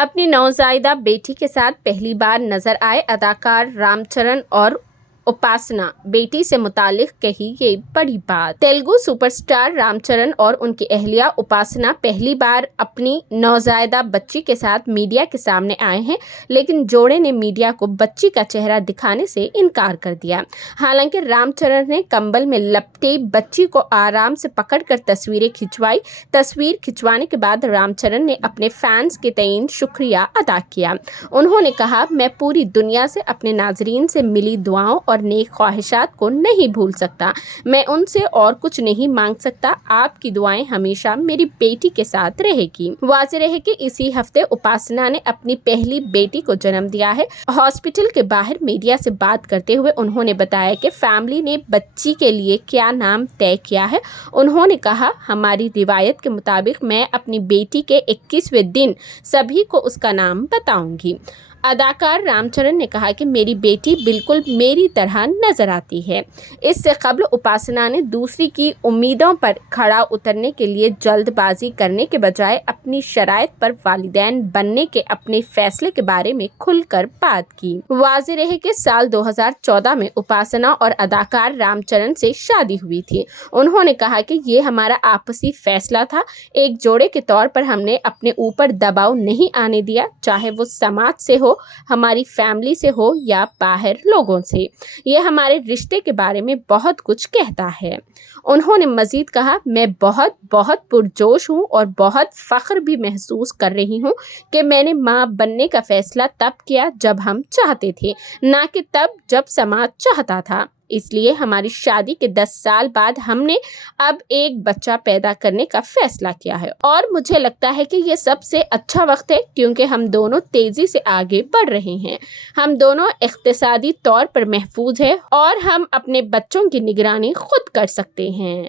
अपनी नवजायदा बेटी के साथ पहली बार नजर आए अदाकार रामचरण और उपासना, बेटी से मुतालिक कही ये बड़ी बात। तेलुगु सुपरस्टार रामचरण और उनकी अहलिया उपासना पहली बार अपनी नवजायदा बच्ची के साथ मीडिया के सामने आए हैं, लेकिन जोड़े ने मीडिया को बच्ची का चेहरा दिखाने से इनकार कर दिया। हालांकि रामचरण ने कंबल में लपटे बच्ची को आराम से पकड़कर तस्वीरें खिंचवाई। तस्वीर खिंचवाने के बाद रामचरण ने अपने फैंस के तईन शुक्रिया अदा किया। उन्होंने कहा, मैं पूरी दुनिया से अपने नाजरीन से मिली दुआओं और नेक ख्वाहिशात को नहीं भूल सकता। मैं उनसे और कुछ नहीं मांग सकता। आपकी दुआएं हमेशा मेरी बेटी के साथ रहेगी। वाज़ेह रहे कि इसी हफ्ते उपासना ने अपनी पहली बेटी को जन्म दिया है। हॉस्पिटल के बाहर मीडिया से बात करते हुए उन्होंने बताया कि फैमिली ने बच्ची के लिए क्या नाम तय किया है। उन्होंने कहा, हमारी रिवायत के मुताबिक मैं अपनी बेटी के 21वें दिन सभी को उसका नाम बताऊंगी। अदाकार रामचरण ने कहा कि मेरी बेटी बिल्कुल मेरी तरह नजर आती है। इससे कबल उपासना ने दूसरी की उम्मीदों पर खड़ा उतरने के लिए जल्दबाजी करने के बजाय अपनी शराइत पर वालिदैन बनने के अपने फैसले के बारे में खुलकर बात की। वाज़ेह रहे कि साल 2014 में उपासना और अदाकार रामचरण से शादी हुई थी। उन्होंने कहा कि ये हमारा आपसी फैसला था। एक जोड़े के तौर पर हमने अपने ऊपर दबाव नहीं आने दिया, चाहे वो समाज से हो, हमारी फैमिली से हो या बाहर लोगों से। ये हमारे रिश्ते के बारे में बहुत कुछ कहता है। उन्होंने मजीद कहा, मैं बहुत बहुत पुरजोश हूँ और बहुत फख्र भी महसूस कर रही हूँ कि मैंने माँ बनने का फैसला तब किया जब हम चाहते थे, ना कि तब जब समाज चाहता था। इसलिए हमारी शादी के 10 साल बाद हमने अब एक बच्चा पैदा करने का फैसला किया है और मुझे लगता है कि ये सबसे अच्छा वक्त है, क्योंकि हम दोनों तेजी से आगे बढ़ रहे हैं। हम दोनों इक्तिसादी तौर पर महफूज हैं और हम अपने बच्चों की निगरानी खुद कर सकते हैं।